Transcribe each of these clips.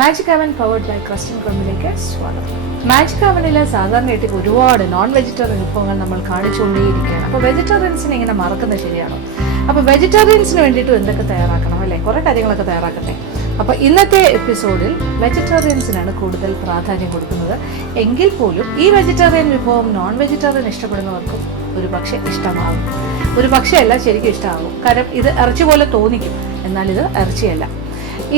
Magic അവൻ powered by ക്രസ്റ്റൻ ക്രമിലേക്ക് സ്വാഗതം. Magic അവനിൽ സാധാരണയായിട്ട് ഒരുപാട് നോൺ വെജിറ്റേറിയൻ വിഭവങ്ങൾ നമ്മൾ കാണിച്ചുകൊണ്ടേയിരിക്കുകയാണ്. അപ്പോൾ വെജിറ്റേറിയൻസിനെ ഇങ്ങനെ മറക്കുന്നത് ശരിയാണോ? അപ്പോൾ വെജിറ്റേറിയൻസിന് വേണ്ടിയിട്ട് എന്തൊക്കെ തയ്യാറാക്കണം അല്ലേ? കുറേ കാര്യങ്ങളൊക്കെ തയ്യാറാക്കട്ടെ. അപ്പോൾ ഇന്നത്തെ എപ്പിസോഡിൽ വെജിറ്റേറിയൻസിനാണ് കൂടുതൽ പ്രാധാന്യം കൊടുക്കുന്നത്. എങ്കിൽ പോലും ഈ വെജിറ്റേറിയൻ വിഭവം നോൺ വെജിറ്റേറിയൻ ഇഷ്ടപ്പെടുന്നവർക്കും ഒരുപക്ഷെ ഇഷ്ടമാകും. ഒരുപക്ഷെ അല്ല, ശരിക്കും ഇഷ്ടമാകും. കാരണം ഇത് ഇറച്ചി പോലെ തോന്നിക്കും, എന്നാൽ ഇത് ഇറച്ചിയല്ല.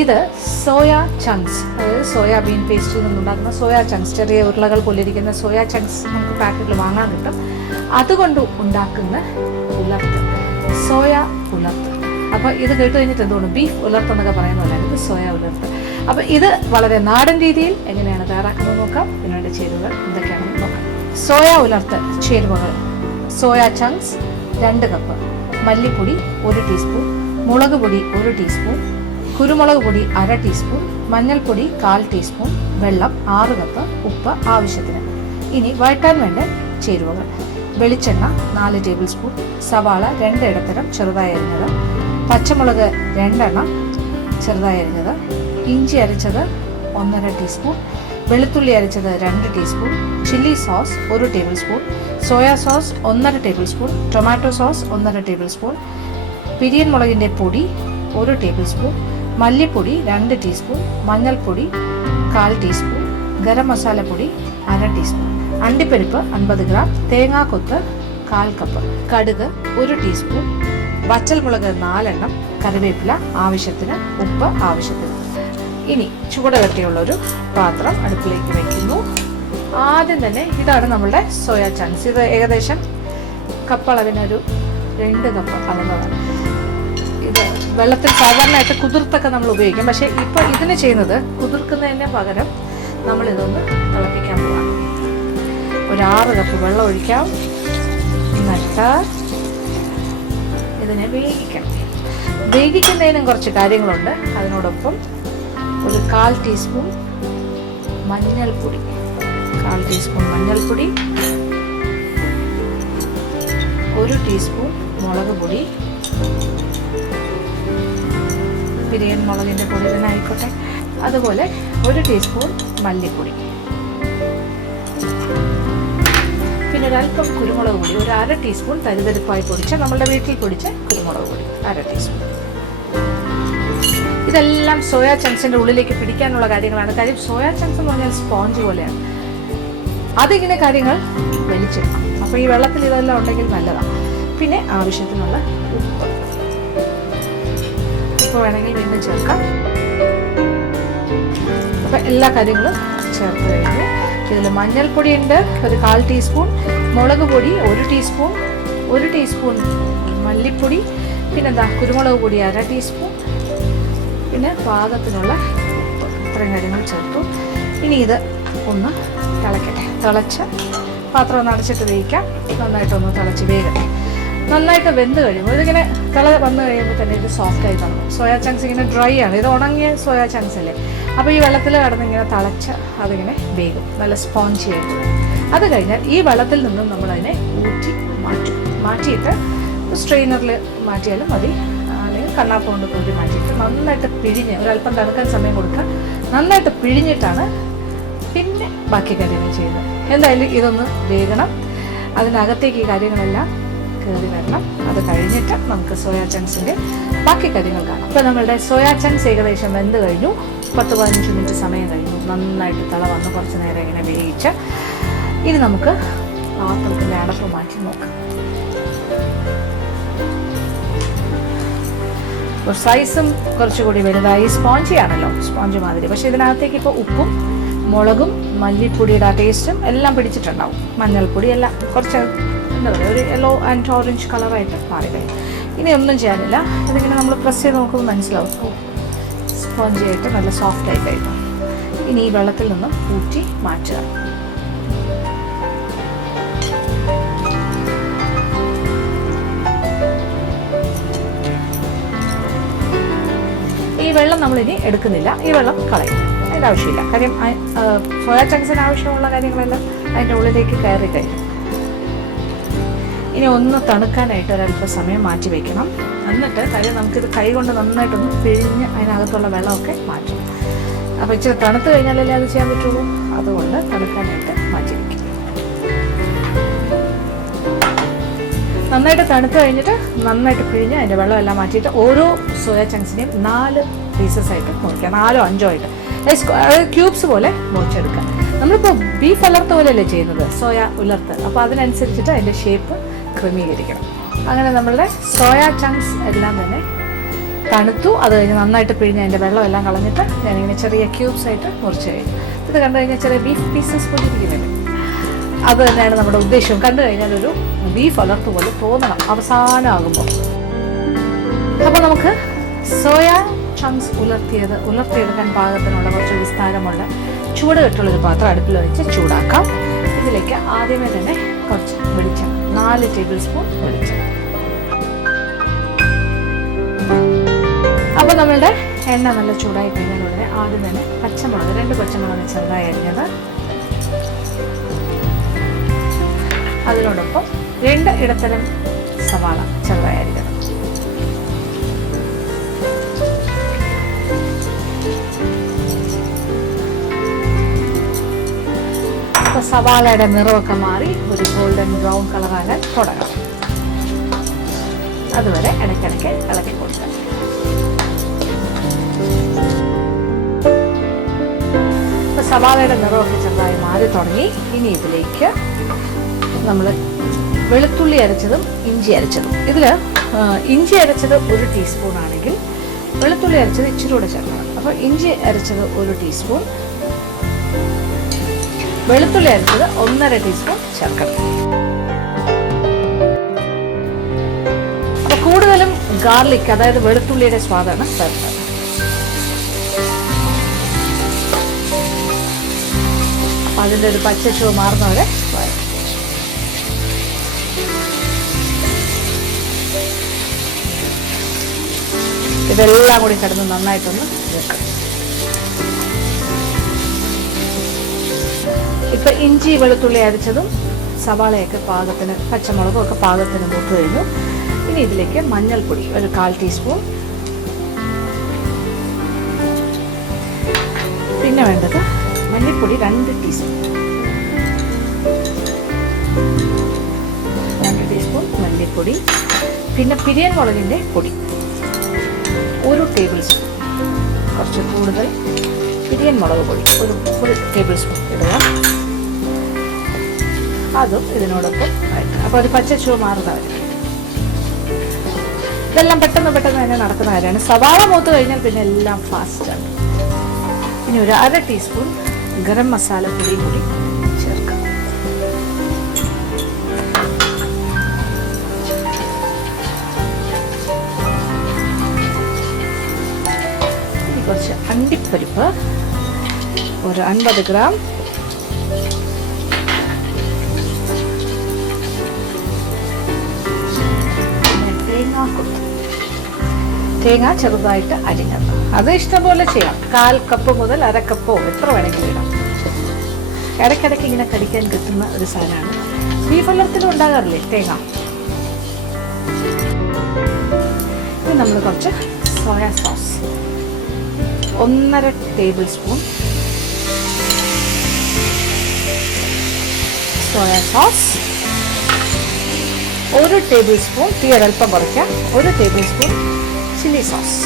ഇത് സോയ ചങ്ക്സ്, അതായത് സോയാബീൻ പേസ്റ്റിൽ നിന്നുണ്ടാക്കുന്ന സോയ ചങ്ക്സ്, ചെറിയ ഉരുളകൾ പോലിരിക്കുന്ന സോയ ചങ്ക്സ് നമുക്ക് പാക്കറ്റിൽ വാങ്ങാൻ കിട്ടും. അതുകൊണ്ട് ഉണ്ടാക്കുന്ന ഉലർത്ത്, സോയ ഉലർത്ത്. അപ്പോൾ ഇത് കേട്ട് കഴിഞ്ഞിട്ട് എന്തുകൊണ്ട് ബീഫ് ഉലർത്ത് എന്നൊക്കെ പറയുന്നതല്ല, ഇത് സോയ ഉലർത്ത്. അപ്പോൾ ഇത് വളരെ നാടൻ രീതിയിൽ എങ്ങനെയാണ് തയ്യാറാക്കുന്നത് നോക്കാം. ഇതിനുവേണ്ട ചേരുവകൾ എന്തൊക്കെയാണെന്ന് നോക്കാം. സോയ ഉലർത്ത് ചേരുവകൾ: സോയ ചങ്ക്സ് 2 കപ്പ്, മല്ലിപ്പൊടി 1 ടീസ്പൂൺ, മുളക് പൊടി 1 ടീസ്പൂൺ, കുരുമുളക് പൊടി 1/2 ടീസ്പൂൺ, മഞ്ഞൾപ്പൊടി 1/4 ടീസ്പൂൺ, വെള്ളം 6 കപ്പ്, ഉപ്പ് ആവശ്യത്തിന്. ഇനി വഴറ്റാൻ വേണ്ട ചേരുവകൾ: വെളിച്ചെണ്ണ 4 ടേബിൾ സ്പൂൺ, സവാള 2 ഇടത്തരം ചെറുതായി അരിഞ്ഞത്, പച്ചമുളക് 2 എണ്ണം ചെറുതായി അരിഞ്ഞത്, ഇഞ്ചി അരച്ചത് 1/2 ടീസ്പൂൺ, വെളുത്തുള്ളി അരച്ചത് 2 teaspoon, chilli sauce 1 tablespoon, soya sauce 1/2 tablespoon, tomato sauce 1/2 tablespoon, പിരിയൻ മുളകിൻ്റെ പൊടി 1 ടേബിൾ സ്പൂൺ, മല്ലിപ്പൊടി 2 ടീസ്പൂൺ, മഞ്ഞൾപ്പൊടി 1/4 ടീസ്പൂൺ, ഗരം മസാലപ്പൊടി 1/2 ടീസ്പൂൺ, അണ്ടിപ്പരിപ്പ് 50 ഗ്രാം, തേങ്ങാക്കൊത്ത് 1/4 കപ്പ്, കടുക് 1 ടീസ്പൂൺ, വറ്റൽമുളക് 4 എണ്ണം, കറിവേപ്പില ആവശ്യത്തിന്, ഉപ്പ് ആവശ്യത്തിന്. ഇനി ചൂടുകട്ടിയുള്ളൊരു പാത്രം അടുപ്പിലേക്ക് വയ്ക്കുന്നു. ആദ്യം തന്നെ ഇതാണ് നമ്മളുടെ സോയ ചങ്ക്സ്. ഇത് ഏകദേശം കപ്പളവിനൊരു 2 കപ്പ് അളന്നതാണ്. ഇത് വെള്ളത്തിൽ സാധാരണയായിട്ട് കുതിർത്തൊക്കെ നമ്മൾ ഉപയോഗിക്കും. പക്ഷേ ഇപ്പോൾ ഇതിന് ചെയ്യുന്നത് കുതിർക്കുന്നതിന് പകരം നമ്മളിതൊന്ന് തിളപ്പിക്കാൻ പോകാം. ഒരു 6 കപ്പ് വെള്ളം ഒഴിക്കാം. എന്നിട്ട് ഇതിനെ വേവിക്കണം. വേവിക്കുന്നതിനും കുറച്ച് കാര്യങ്ങളുണ്ട്. അതിനോടൊപ്പം ഒരു 1/4 ടീസ്പൂൺ മഞ്ഞൾപ്പൊടി, 1/4 ടീസ്പൂൺ മഞ്ഞൾപ്പൊടി, 1 ടീസ്പൂൺ മുളക് പൊടി, പിരിയൻ മുളകിൻ്റെ പൊടി തന്നെ ആയിക്കോട്ടെ, അതുപോലെ 1 ടീസ്പൂൺ മല്ലിപ്പൊടി, പിന്നെ ഒരല്പം കുരുമുളക് പൊടി, ഒരു 1/2 ടീസ്പൂൺ തരിതരിപ്പായി പൊടിച്ച നമ്മളുടെ വീട്ടിൽ പൊടിച്ച കുരുമുളക് പൊടി 1/2 ടീസ്പൂൺ. ഇതെല്ലാം സോയ ചങ്ക്സിൻ്റെ ഉള്ളിലേക്ക് പിടിക്കാനുള്ള കാര്യങ്ങളാണ്. കാര്യം സോയ ചങ്ക്സ് എന്ന് പറഞ്ഞാൽ സ്പോഞ്ച് പോലെയാണ്. അതിങ്ങനെ കാര്യങ്ങൾ വലിച്ചെടുക്കും. അപ്പോൾ ഈ വെള്ളത്തിൽ ഇതെല്ലാം ഉണ്ടെങ്കിൽ നല്ലതാണ്. പിന്നെ ആവശ്യത്തിനുള്ള ഉപ്പ്, ഉപ്പ് വേണമെങ്കിൽ വീണ്ടും ചേർക്കാം. അപ്പം എല്ലാ കാര്യങ്ങളും ചേർത്ത് കഴിഞ്ഞ് ഇതിൽ മഞ്ഞൾപ്പൊടി ഉണ്ട് ഒരു 1/4 ടീസ്പൂൺ, മുളക് പൊടി 1 ടീസ്പൂൺ, 1 ടീസ്പൂൺ മല്ലിപ്പൊടി, പിന്നെന്താ കുരുമുളക് പൊടി 1/2 ടീസ്പൂൺ, പിന്നെ പാകത്തിനുള്ള ഉപ്പ്. ഇത്രയും കാര്യങ്ങൾ ചേർത്തു. ഇനി ഇത് ഒന്ന് തിളയ്ക്കട്ടെ. തിളച്ച് പാത്രം ഒന്ന് അടച്ചിട്ട് വേവിക്കാം. നന്നായിട്ടൊന്ന് തിളച്ച് വേകട്ടെ. നന്നായിട്ട് വെന്ത് കഴിയുമ്പോൾ ഇതിങ്ങനെ വന്ന് കഴിയുമ്പോൾ തന്നെ ഇത് സോഫ്റ്റായി തുടങ്ങും. സോയാ ചങ്ക്സ് ഇങ്ങനെ ഡ്രൈ ആണ്. ഇത് ഉണങ്ങിയ സോയാ ചങ്ക്സ് അല്ലേ. അപ്പോൾ ഈ വെള്ളത്തിൽ കിടന്ന് ഇങ്ങനെ തിളച്ച് അതിങ്ങനെ വേകും, നല്ല സ്പോഞ്ചി ആയിട്ട്. അത് കഴിഞ്ഞാൽ ഈ വെള്ളത്തിൽ നിന്നും നമ്മളതിനെ മാറ്റിയിട്ട് സ്ട്രെയിനറിൽ മാറ്റിയാലും മതി, അല്ലെങ്കിൽ കണ്ണാപ്പം കൊണ്ട് കോരി മാറ്റിയിട്ട് നന്നായിട്ട് പിഴിഞ്ഞ് ഒരല്പം തണുക്കാൻ സമയം കൊടുക്കുക. നന്നായിട്ട് പിഴിഞ്ഞിട്ടാണ് പിന്നെ ബാക്കി കാര്യങ്ങൾ ചെയ്യുന്നത്. എന്തായാലും ഇതൊന്ന് വേകണം. അതിനകത്തേക്ക് ഈ കാര്യങ്ങളെല്ലാം കയറി വരണം. അത് കഴിഞ്ഞിട്ട് നമുക്ക് സോയാ ചങ്ക്സിൻ്റെ ബാക്കി കാര്യങ്ങൾ കാണാം. ഇപ്പോൾ നമ്മളുടെ സോയാ ചങ്ക്സ് ഏകദേശം വെന്ത് കഴിഞ്ഞു. 10-15 മിനിറ്റ് സമയം കഴിഞ്ഞു. നന്നായിട്ട് തിള വന്ന് കുറച്ച് നേരം ഇങ്ങനെ വേവിച്ച് ഇനി നമുക്ക് പാത്രത്തിൻ്റെ അടപ്പ് മാറ്റി നോക്കാം. സൈസും കുറച്ചുകൂടി വലുതായി. സ്പോഞ്ചിയാണല്ലോ, സ്പോഞ്ച് മാതിരി. പക്ഷേ ഇതിനകത്തേക്ക് ഇപ്പോൾ ഉപ്പും മുളകും മല്ലിപ്പൊടിയുടെ ആ ടേസ്റ്റും എല്ലാം പിടിച്ചിട്ടുണ്ടാവും. മഞ്ഞൾപ്പൊടി എല്ലാം കുറച്ച് എന്താ പറയുക, ഒരു യെല്ലോ ആൻഡ് ഓറഞ്ച് കളറായിട്ട് മാറിക്കഴിഞ്ഞു. ഇനി ഒന്നും ചെയ്യാനില്ല. ഇതിങ്ങനെ നമ്മൾ പ്രസ് ചെയ്ത് നോക്കുമ്പോൾ മനസ്സിലാവും സ്പോഞ്ചി ആയിട്ട് നല്ല സോഫ്റ്റ് ആയി കഴിഞ്ഞു. ഇനി ഈ വെള്ളത്തിൽ നിന്നും ഊറ്റി മാറ്റുക. ഈ വെള്ളം നമ്മളിനി എടുക്കുന്നില്ല. ഈ വെള്ളം കളയും. അതിൻ്റെ ആവശ്യമില്ല. കാര്യം സോയ ചങ്ക്സിന് ആവശ്യമുള്ള കാര്യങ്ങളെല്ലാം അതിൻ്റെ ഉള്ളിലേക്ക് കയറി കഴിഞ്ഞു. ഇനി ഒന്ന് തണുക്കാനായിട്ട് ഒരല്പ സമയം മാറ്റി വയ്ക്കണം. എന്നിട്ട് കാര്യം നമുക്കിത് കൈ കൊണ്ട് നന്നായിട്ടൊന്ന് പിഴിഞ്ഞ് അതിനകത്തുള്ള വെള്ളമൊക്കെ മാറ്റണം. അപ്പോൾ ഇച്ചിരി തണുത്ത് കഴിഞ്ഞാലല്ലേ അത് ചെയ്യാൻ പറ്റുള്ളൂ. അതുകൊണ്ട് തണുക്കാനായിട്ട് മാറ്റി വയ്ക്കും. നന്നായിട്ട് തണുത്ത് കഴിഞ്ഞിട്ട് നന്നായിട്ട് പിഴിഞ്ഞ് അതിൻ്റെ വെള്ളമെല്ലാം മാറ്റിയിട്ട് ഓരോ സോയ ചങ്ക്സിനെയും 4 പീസസ് ആയിട്ട് മുറിക്കുക. 4 or 5 ആയിട്ട് ക്യൂബ്സ് പോലെ മുറിച്ചെടുക്കുക. നമ്മളിപ്പോൾ ബീഫ് ഉലർത്ത് പോലെയല്ലേ ചെയ്യുന്നത്, സോയ ഉലർത്ത്. അപ്പോൾ അതിനനുസരിച്ചിട്ട് അതിൻ്റെ ഷേപ്പ് ക്രമീകരിക്കണം. അങ്ങനെ നമ്മളുടെ സോയ ചങ്ക്സ് എല്ലാം തന്നെ തണുത്തു. അത് കഴിഞ്ഞ് നന്നായിട്ട് പിഴിഞ്ഞ് അതിൻ്റെ വെള്ളമെല്ലാം കളഞ്ഞിട്ട് ഞാനിങ്ങനെ ചെറിയ ക്യൂബ്സ് ആയിട്ട് മുറിച്ച് കഴിഞ്ഞു. ഇത് കണ്ടു കഴിഞ്ഞാൽ ചെറിയ ബീഫ് പീസസ് പോലെ ഇരിക്കുന്നില്ല, അത് തന്നെയാണ് നമ്മുടെ ഉദ്ദേശം. കണ്ടു കഴിഞ്ഞാൽ ഒരു ബീഫ് ഉലർത്ത് പോലെ തോന്നണം അവസാനമാകുമ്പോൾ. അപ്പോൾ നമുക്ക് സോയ ചങ്ക്സ് ഉലർത്തിയെടുക്കാൻ പാകത്തിനുള്ള കുറച്ച് വിസ്താരമുള്ള ചൂട് കെട്ടുള്ളൊരു പാത്രം അടുപ്പിൽ വെച്ച് ചൂടാക്കാം. ഇതിലേക്ക് ആദ്യമേ തന്നെ കുറച്ച് വെളിച്ചെണ്ണ, 4 ടേബിൾ സ്പൂൺ വെളിച്ചെണ്ണ. അപ്പോൾ നമ്മളുടെ എണ്ണ നല്ല ചൂടായി കഴിഞ്ഞാൽ ഉടനെ ആദ്യം തന്നെ പച്ചമുളക്, 2 പച്ചമുളക് ചെറുതായി അരിഞ്ഞത്, അതിനോടൊപ്പം 2 ഇടത്തരം സവാള ചെറുതായി അരിഞ്ഞത്. അപ്പോൾ സവാളയുടെ നിറമൊക്കെ മാറി ഒരു ഗോൾഡൻ ബ്രൗൺ കളറാകാൻ തുടങ്ങണം. അതുവരെ ഇടയ്ക്കിടയ്ക്ക് ഇളക്കി കൊടുക്കാം. അപ്പോൾ സവാളയുടെ നിറമൊക്കെ ചെറുതായി മാറി തുടങ്ങി. ഇനി ഇതിലേക്ക് നമ്മൾ വെളുത്തുള്ളി അരച്ചതും ഇഞ്ചി അരച്ചതും, ഇതിൽ ഇഞ്ചി അരച്ചത് 1 ടീസ്പൂൺ ആണെങ്കിൽ വെളുത്തുള്ളി അരച്ചത് ഇച്ചിരി കൂടെ ചേർക്കണം. അപ്പോൾ ഇഞ്ചി അരച്ചത് 1 ടീസ്പൂൺ, വെളുത്തുള്ളി അരച്ചത് 1.5 ടീസ്പൂൺ ചേർക്കണം. അപ്പോൾ കൂടുതലും ഗാർലിക്, അതായത് വെളുത്തുള്ളിയുടെ സ്വാദാണ് ചേർക്കുന്നത്. അപ്പോൾ അതിൻ്റെ ഒരു പച്ചച്ചുവ മാറുന്നവരെ ഇതെല്ലാം കൂടി കിടന്ന് നന്നായിട്ടൊന്ന് വെക്കും. ഇപ്പൊ ഇഞ്ചി വെളുത്തുള്ളി അരച്ചതും സവാളയൊക്കെ പാകത്തിന്, പച്ചമുളകും ഒക്കെ പാകത്തിന് മൂത്ത് കഴിഞ്ഞു. ഇനി ഇതിലേക്ക് മഞ്ഞൾപ്പൊടി ഒരു 1/4 ടീസ്പൂൺ, പിന്നെ വേണ്ടത് മല്ലിപ്പൊടി 2 ടീസ്പൂൺ, 2 ടീസ്പൂൺ മല്ലിപ്പൊടി, പിന്നെ പിരിയൻ മുളകിൻ്റെ പൊടി 1 ടേബിൾ സ്പൂൺ, കുറച്ച് കൂടുതൽ പിരിയൻ മുളക് പൊടി 1 ടേബിൾ സ്പൂൺ ഇടുക. അതും ഇതിനോടൊപ്പം വഴറ്റുക. അപ്പോൾ ഒരു പച്ചച്ചുവ മാറുന്നവരെ. ഇതെല്ലാം പെട്ടെന്ന് തന്നെ നടക്കുന്ന കാര്യമാണ്. സവാള മൂത്ത് കഴിഞ്ഞാൽ പിന്നെ എല്ലാം ഫാസ്റ്റാണ്. ഇനി ഒരു 1/2 ടീസ്പൂൺ ഗരം മസാല പൊടി കൂടി ചേർക്കാം. ഇനി കുറച്ച് അണ്ടിപ്പരിപ്പ് ഒരു 50 ഗ്രാം, തേങ്ങ ചെറുതായിട്ട് അരിഞ്ഞത്, അത് ഇഷ്ടംപോലെ ചെയ്യാം. 1/4 കപ്പ് മുതൽ 1/2 കപ്പോ എത്ര വേണമെങ്കിലും ഇടാം. ഇടയ്ക്കിടയ്ക്ക് ഇങ്ങനെ കടിക്കാൻ കിട്ടുന്ന ഒരു സാധനമാണ്. ബീഫ് ഉലർത്തിലും ഉണ്ടാകാറില്ലേ തേങ്ങ. ഇനി നമ്മൾ കുറച്ച് soya sauce 1.5 table spoon soya sauce, 1 table spoon, തീ ഒരൽപ്പം കുറയ്ക്കാം, 1 ടേബിൾ സ്പൂൺ ചില്ലി സോസ്,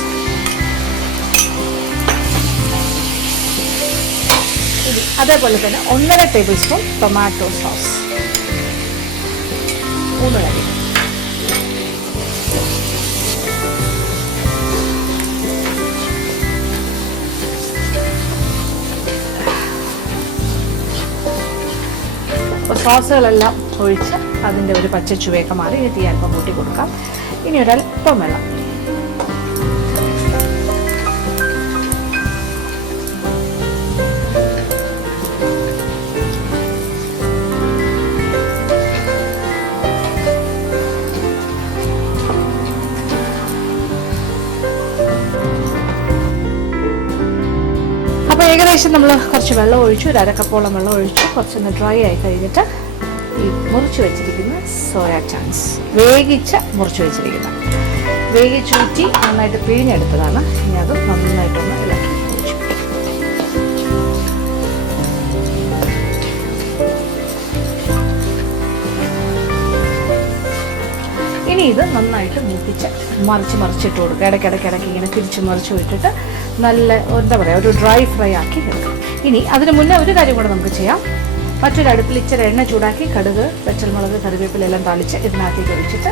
അതേപോലെ തന്നെ 1.5 ടേബിൾ സ്പൂൺ ടൊമാറ്റോ സോസ്, 3 കടി. അപ്പോൾ സോസുകളെല്ലാം ഒഴിച്ച് അതിൻ്റെ ഒരു പച്ചച്ചുവയൊക്കെ മാറി ഇനി തീ അല്പം കൂട്ടി കൊടുക്കാം. ഇനി ഒരല്പം വെള്ളം. അപ്പോൾ ഏകദേശം നമ്മൾ കുറച്ച് വെള്ളം ഒഴിച്ചു, ഒരു 1/2 കപ്പോളം വെള്ളം ഒഴിച്ചു. കുറച്ചൊന്ന് ഡ്രൈ ആയി കഴിഞ്ഞിട്ട് ഈ മുറിച്ച് വെച്ചിരിക്കുന്ന സോയ ചങ്ക്സ്, മുറിച്ച് വെച്ചിരിക്കുന്ന വേവിച്ചൂറ്റി നന്നായിട്ട് പിഴിഞ്ഞെടുത്തതാണ്. ഇനി അത് നന്നായിട്ടൊന്ന് ഇളക്കി ഒഴിച്ചു. ഇത് നന്നായിട്ട് മൂപ്പിച്ച് മറിച്ചിട്ട് കൊടുക്കുക. ഇടയ്ക്ക് ഇങ്ങനെ തിരിച്ച് മറിച്ച് വിട്ടിട്ട് നല്ല എന്താ പറയുക ഒരു ഡ്രൈ ഫ്രൈ ആക്കി എടുക്കും. ഇനി അതിന് മുന്നേ ഒരു കാര്യം കൂടെ നമുക്ക് ചെയ്യാം. മറ്റൊരു അടുപ്പിൽ ഇച്ചിരി എണ്ണ ചൂടാക്കി കടുക്, പച്ചമുളക്, കറിവേപ്പിലെല്ലാം താളിച്ച് ഇതിനകത്തേക്ക് ഒഴിച്ചിട്ട്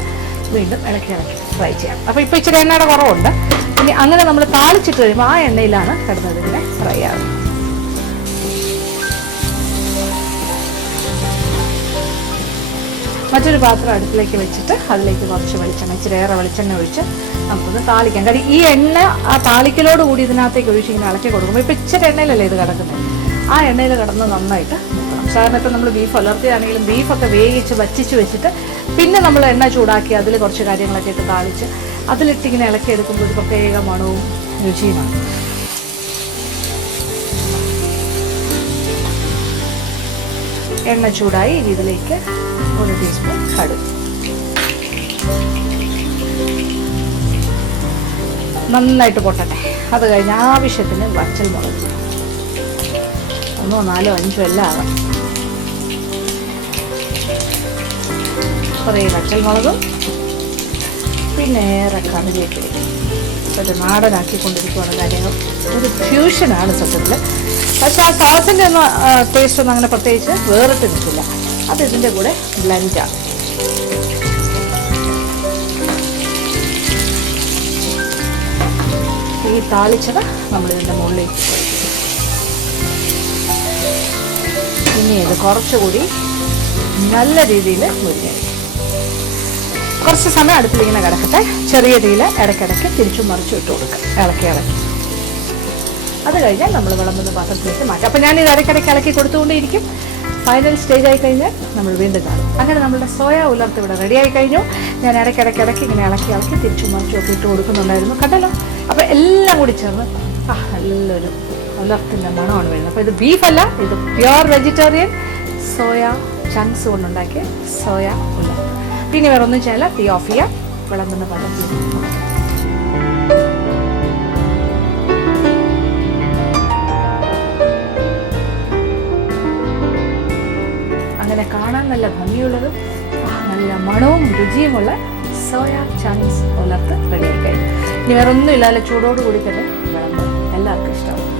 വീണ്ടും ഇളക്കി ഫ്രൈ ചെയ്യാം. അപ്പോൾ ഇപ്പോൾ ഇച്ചിരി എണ്ണയുടെ കുറവുണ്ട്. ഇനി അങ്ങനെ നമ്മൾ താളിച്ചിട്ട് കഴിയുമ്പോൾ ആ എണ്ണയിലാണ് കിടന്നത് ഇങ്ങനെ ഫ്രൈ ആകുന്നത്. മറ്റൊരു പാത്രം അടുപ്പിലേക്ക് വെച്ചിട്ട് അതിലേക്ക് കുറച്ച് വെളിച്ചെണ്ണ, ഇച്ചിരി ഏറെ വെളിച്ചെണ്ണ ഒഴിച്ച് നമുക്കൊന്ന് താളിക്കാം. കാര്യം ഈ എണ്ണ ആ താളിക്കലോട് കൂടി ഇതിനകത്തേക്ക് ഒഴിച്ച് ഇങ്ങനെ ഇളക്കി കൊടുക്കുമ്പോൾ ഇപ്പോൾ ഇച്ചിരി എണ്ണയിലല്ലേ ഇത് കിടക്കുന്നത്, ആ എണ്ണയിൽ കിടന്ന് നന്നായിട്ട് നോക്കണം. സാധാരണ ഇപ്പം നമ്മൾ ബീഫ് ഉലർത്തിയാണെങ്കിലും ബീഫൊക്കെ വേവിച്ച് വച്ചിച്ച് വെച്ചിട്ട് പിന്നെ നമ്മൾ എണ്ണ ചൂടാക്കി അതിൽ കുറച്ച് കാര്യങ്ങളൊക്കെ ഇട്ട് താളിച്ച് അതിലിട്ടിങ്ങനെ ഇളക്കി എടുക്കുമ്പോൾ ഒരു പ്രത്യേക മണവും രുചിയുമാണ്. എണ്ണ ചൂടായി ഇതിലേക്ക് 1 ടീസ്പൂൺ കടുക്, നന്നായിട്ട് പൊട്ടട്ടെ. അത് കഴിഞ്ഞ് ആവശ്യത്തിന് വറ്റൽമുളക്, 1, 4, 5 എല്ലാം ആവാം. കുറേ വറ്റൽമുളകും പിന്നെ ഏറെ കറിവേപ്പില. ഒരു നാടനാക്കിക്കൊണ്ടിരിക്കുകയാണ് കാര്യങ്ങൾ. ഒരു ഫ്യൂഷനാണ് സത്യത്തിൽ. പക്ഷെ ആ സോസിൻ്റെ ഒന്നും ടേസ്റ്റ് ഒന്നും അങ്ങനെ പ്രത്യേകിച്ച് വേറിട്ട് നിൽക്കില്ല. അത് ഇതിൻ്റെ കൂടെ ബ്ലെൻഡാണ്. ഈ താളിച്ചത് നമ്മളിതിൻ്റെ മുകളിലേക്ക് ഒഴിക്കും. ഇനി ഇത് കുറച്ചുകൂടി നല്ല രീതിയിൽ മുരിഞ്ഞു കുറച്ച് സമയം അടുപ്പിലിങ്ങനെ കിടക്കട്ടെ. ചെറിയ തീയിൽ ഇടയ്ക്കിടയ്ക്ക് തിരിച്ചും മറിച്ചും ഇട്ട് കൊടുക്കുക, ഇളക്കി. അത് കഴിഞ്ഞാൽ നമ്മൾ വിളമ്പുന്ന പാത്രത്തിലേക്ക് മാറ്റാം. അപ്പോൾ ഞാനിത് ഇടയ്ക്കിടയ്ക്ക് ഇളക്കി കൊടുത്തുകൊണ്ടേയിരിക്കും. ഫൈനൽ സ്റ്റേജ് ആയി കഴിഞ്ഞാൽ നമ്മൾ വീണ്ടും കാണും. അങ്ങനെ നമ്മുടെ സോയ ഉലർത്ത് ഇവിടെ റെഡി ആയി കഴിഞ്ഞു. ഞാൻ ഇടയ്ക്കിടയ്ക്ക് ഇങ്ങനെ ഇളക്കി തിരിച്ചും മറിച്ചും ഒക്കെ ഇട്ട് കൊടുക്കുന്നുണ്ടായിരുന്നു, കണ്ടല്ലോ. അപ്പോൾ എല്ലാം കൂടി ചേർന്ന് നല്ലൊരു ഉലർത്തിൻ്റെ മണമാണ് വരുന്നത്. അപ്പോൾ ഇത് ബീഫല്ല, ഇത് പ്യുവർ വെജിറ്റേറിയൻ സോയ ചങ്ക്സ് കൊണ്ടുണ്ടാക്കിയ സോയ ഉലർത്ത്. പിന്നെ വേറെ ഒന്നും ചെയ്യില്ല, തീ ഓഫ് ചെയ്യാം, വിളമ്പുന്ന പാത്രത്തിൽ. അങ്ങനെ കാണാൻ നല്ല ഭംഗിയുള്ളതും നല്ല മണവും രുചിയുമുള്ള സോയ ചങ്ക്സ് ഉലർത്ത് റെഡിയായി കഴിഞ്ഞു. ഇനി വേറെ ഒന്നും ഇല്ലാതെ ചൂടോടുകൂടി തന്നെ വിളമ്പ് എല്ലാവർക്കും ഇഷ്ടമാണ്.